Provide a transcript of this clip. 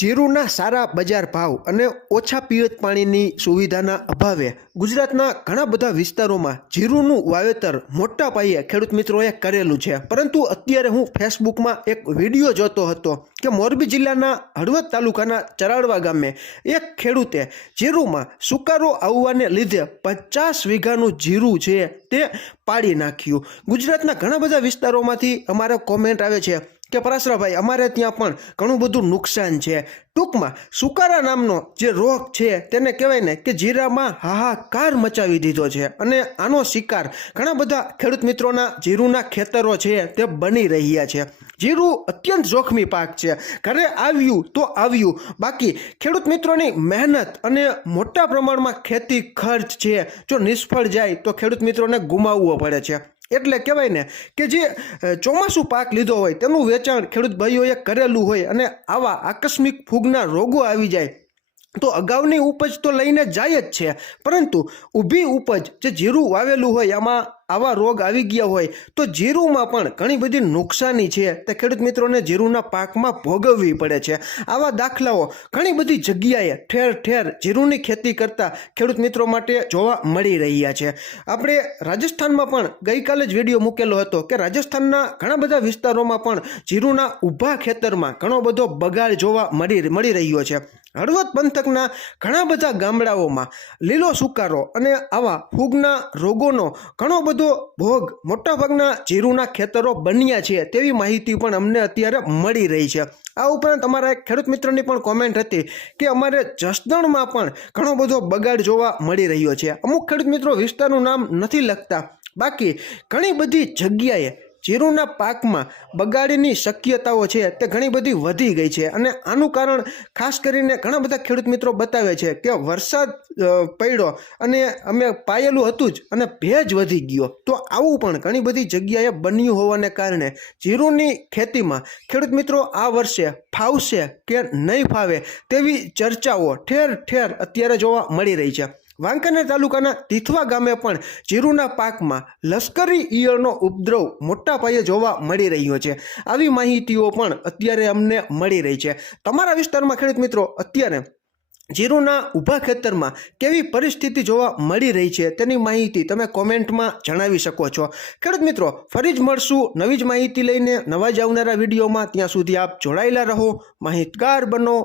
જીરુના સારા બજાર ભાવ અને ઓછા પિયત પાણીની સુવિધાના અભાવે ગુજરાતના ઘણા બધા વિસ્તારોમાં જીરુનું વાવેતર મોટા પાયે ખેડૂત મિત્રોએ કરેલું છે. પરંતુ અત્યારે હું ફેસબુકમાં એક વીડિયો જોતો હતો કે મોરબી જિલ્લાના હળવદ તાલુકાના ચરાડવા ગામે એક ખેડૂતે જીરુમાં સુકારો આવવાને લીધે પચાસ વીઘાનું જીરું છે તે પાડી નાખ્યું. ગુજરાતના ઘણા બધા વિસ્તારોમાંથી અમારે કોમેન્ટ આવે છે કે પરાશરાભાઈ અમારે ત્યાં પણ ઘણું બધું નુકસાન છે. ટૂંકમાં સુકારા નામનો જે રોગ છે તેને કહેવાય ને કે જીરામાં હાહાકાર મચાવી દીધો છે અને આનો શિકાર ઘણા બધા ખેડૂત મિત્રોના જીરુના ખેતરો છે તે બની રહ્યા છે. જીરું અત્યંત જોખમી પાક છે. ઘરે આવ્યું તો આવ્યું. બાકી ખેડૂત મિત્રોની મહેનત અને મોટા પ્રમાણમાં ખેતી ખર્ચ છે. જો નિષ્ફળ જાય તો ખેડૂત મિત્રોને ગુમાવવો પડે છે. એટલે કહેવાય ને કે જે ચોમાસું પાક લીધો હોય, તેનું વેચાણ ખેડૂત ભાઈઓએ કરેલું હોય અને આવા આકસ્મિક ફૂગના રોગો આવી જાય, તો અગાઉની ઉપજ તો લઈને જાય જ છે. પરંતુ ઊભી ઉપજ જે જીરું વાવેલું હોય, આમાં આવા રોગ આવી ગયા હોય, તો જીરુમાં પણ ઘણી બધી નુકસાની છે. તે ખેડૂત મિત્રોને જીરુના પાકમાં ભોગવવી પડે છે. આવા દાખલાઓ ઘણી બધી જગ્યાએ ઠેર ઠેર જીરુની ખેતી કરતા ખેડૂત મિત્રો માટે જોવા મળી રહ્યા છે. આપણે રાજસ્થાનમાં પણ ગઈકાલે જ વીડિયો મૂકેલો હતો કે રાજસ્થાનના ઘણા બધા વિસ્તારોમાં પણ જીરુના ઊભા ખેતરમાં ઘણો બધો બગાડ જોવા મળી મળી રહ્યો છે. હળવદ પંથકના ઘણા બધા ગામડાઓમાં લીલો સુકારો અને આવા ફૂગના રોગોનો ઘણો બધો ભોગ મોટાભાગના જીરુના ખેતરો બન્યા છે તેવી માહિતી પણ અમને અત્યારે મળી રહી છે. આ ઉપરાંત અમારા એક ખેડૂત મિત્રની પણ કોમેન્ટ હતી કે અમારે જસદણમાં પણ ઘણો બધો બગાડ જોવા મળી રહ્યો છે. અમુક ખેડૂત મિત્રો વિસ્તારનું નામ નથી લખતા. બાકી ઘણી બધી જગ્યાએ જીરુના પાકમાં બગાડીની શક્યતાઓ છે તે ઘણી બધી વધી ગઈ છે અને આનું કારણ ખાસ કરીને ઘણા બધા ખેડૂત મિત્રો બતાવે છે કે વરસાદ પડ્યો અને અમે પાયેલું હતું જ અને ભેજ વધી ગયો. તો આવું પણ ઘણી બધી જગ્યાએ બન્યું હોવાને કારણે જીરુંની ખેતીમાં ખેડૂત મિત્રો આ વર્ષે ફાવશે કે નહીં ફાવે તેવી ચર્ચાઓ ઠેર ઠેર અત્યારે જોવા મળી રહી છે. વાંકાનેર તાલુકાના તીથવા ગામે પણ જીરુના પાકમાં લશ્કરી ઈયળનો ઉપદ્રવ મોટા પાયે જોવા મળી રહ્યો છે. આવી માહિતીઓ પણ અત્યારે અમને મળી રહી છે. તમારા વિસ્તારમાં ખેડૂત મિત્રો, અત્યારે જીરુના ઊભા ખેતરમાં કેવી પરિસ્થિતિ જોવા મળી રહી છે તેની માહિતી તમે કોમેન્ટમાં જણાવી શકો છો. ખેડૂત મિત્રો, ફરી જ મળશું નવી જ માહિતી લઈને નવા જ આવનારા વિડીયોમાં. ત્યાં સુધી આપ જોડાયેલા રહો. માહિતગાર બનો.